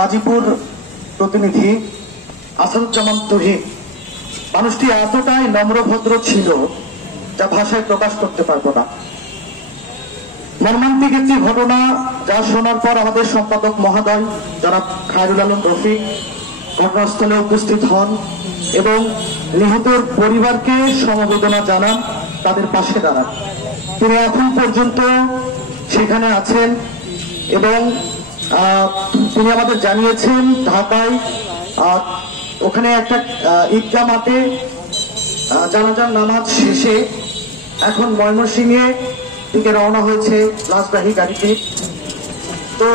গাজীপুর প্রতিনিধি আসাদুজ্জামান তুহিন মানুষটি এতটাই নম্রভদ্র ছিল যা ভাষায় প্রকাশ করতে পারবো না। মর্মান্তিক একটি ঘটনা যা শোনার পর আমাদের সম্পাদক মহোদয় যারা খায়রুল আলম রফিক ঘটনাস্থলে উপস্থিত হন এবং নিহতের পরিবারকে সমবেদনা জানান, তাদের পাশে দাঁড়ান। তিনি এখন পর্যন্ত সেখানে আছেন এবং তিনি আমাদের জানিয়েছেন ঢাকায় ওখানে একটা ঈদগাহ মাঠে জানাজার নামাজ শেষে এখন ময়মনসিংহে দিকে রওনা হয়েছে লাশবাহী গাড়িতে। তো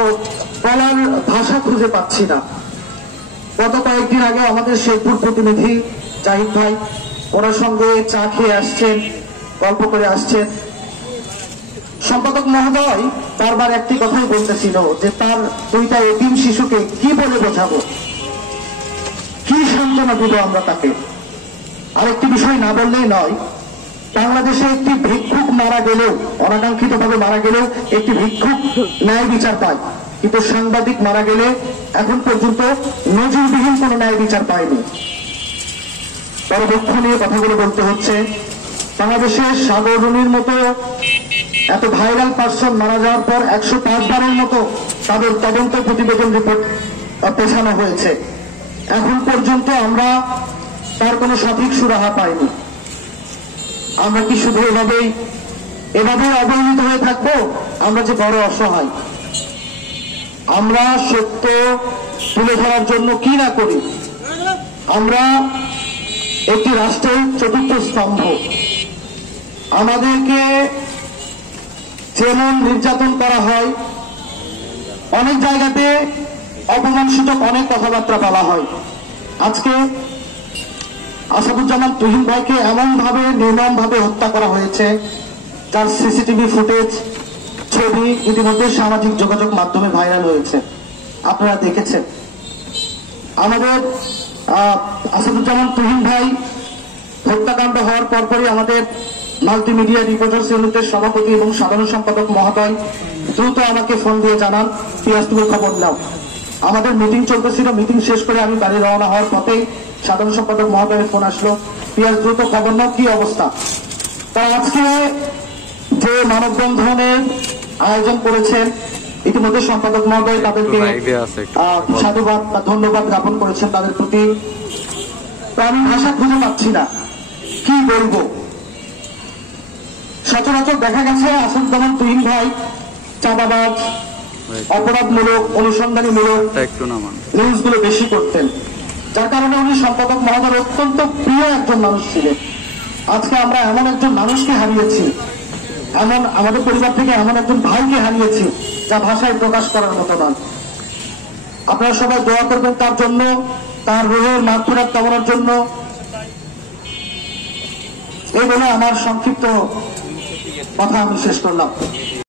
বলার ভাষা খুঁজে পাচ্ছি না। গত কয়েকদিন আগে আমাদের শেরপুর প্রতিনিধি জাহিদ ভাই ওনার সঙ্গে চা খেয়ে আসছেন, গল্প করে আসছেন। সম্পাদক মহোদয় বারবার একটি কথাই বলতেছিল যে তার দুইটা এতিম শিশুকে কি বলে বোঝাবো, কি সান্ত্বনা দিব আমরা তাকে। আরেকটি বিষয় না বললেই নয়, বাংলাদেশে একটি ভিক্ষুক মারা গেলেও, অনাকাঙ্ক্ষিত ভাবে মারা গেলেও একটি ভিক্ষুক ন্যায় বিচার পায়, কিন্তু সাংবাদিক মারা গেলে এখন পর্যন্ত নজিরবিহীন কোন ন্যায় বিচার পায়নি। বড় দুঃখ নিয়ে কথাগুলো বলতে হচ্ছে। বাংলাদেশের সাগর রুনির মতো এত ভাইরাল পার্সন মারা যাওয়ার পর 105 বারের মতো তাদের তদন্ত প্রতিবেদন রিপোর্ট পেছানো হয়েছে। এখন পর্যন্ত আমরা তার কোনো সঠিক সুরাহা পাইনি। আমরা কি শুধু এভাবেই অবহেলিত হয়ে থাকবো? আমরা যে বড় অসহায়, আমরা সত্য তুলে ধরার জন্য কি না করি। আমরা একটি রাষ্ট্রের চতুর্থ স্তম্ভ। আমাদেরকে যেমন নির্যাতন করা হয়, অনেক জায়গাতে অপমানসূচক অনেক কথাবার্তা বলা হয়। আজকে আসাদুজ্জামান তুহিন ভাইকে এমন ভাবে নির্মম ভাবে হত্যা করা হয়েছে, যার সিসিটিভি ফুটেজ ছবি ইতিমধ্যে সামাজিক যোগাযোগ মাধ্যমে ভাইরাল হয়েছে, আপনারা দেখেছেন। আমাদের আসাদুজ্জামান তুহিন ভাই হত্যাকাণ্ড হওয়ার পরপরই আমাদের মাল্টিমিডিয়া রিপোর্টার্স ইউনিটের সভাপতি এবং সাধারণ সম্পাদক মহোদয় দ্রুত আমাকে ফোন দিয়ে জানান, পিয়াস তুমি খবর নাও। আমাদের মিটিং চলতেছিল, মিটিং শেষ করে আমি বাড়ি রওনা হওয়ার পথেই সাধারণ সম্পাদক মহোদয়ের ফোন আসলো, পিয়াস দ্রুত খবর নাও, কি অবস্থা। তারা আজকে যে মানববন্ধনের আয়োজন করেছেন, ইতিমধ্যে সম্পাদক মহোদয় তাদেরকে সাধুবাদ বা ধন্যবাদ জ্ঞাপন করেছেন তাদের প্রতি। তো আমি ভাষা খুঁজে পাচ্ছি না, কি বলবো। সচরাচর দেখা গেছে আসাদুজ্জামান তুহিন ভাই চাঁদাবাজ, অপরাধমূলক, অনুসন্ধানীমূলক নিউজগুলো বেশি করতেন, যার কারণে উনি সম্পাদক মহোদয়ের অত্যন্ত প্রিয় একজন মানুষ ছিলেন। আজকে আমরা এমন একজন মানুষকে হারিয়েছি, এমন আমাদের পরিবার থেকে এমন একজন ভাইকে হারিয়েছি যা ভাষায় প্রকাশ করার মতো নয়। আপনারা সবাই দোয়া করবেন তার জন্য, তার রুহের মাগফিরাত কামনার জন্য। এই বলে আমার সংক্ষিপ্ত কথা আমি শেষ করলাম।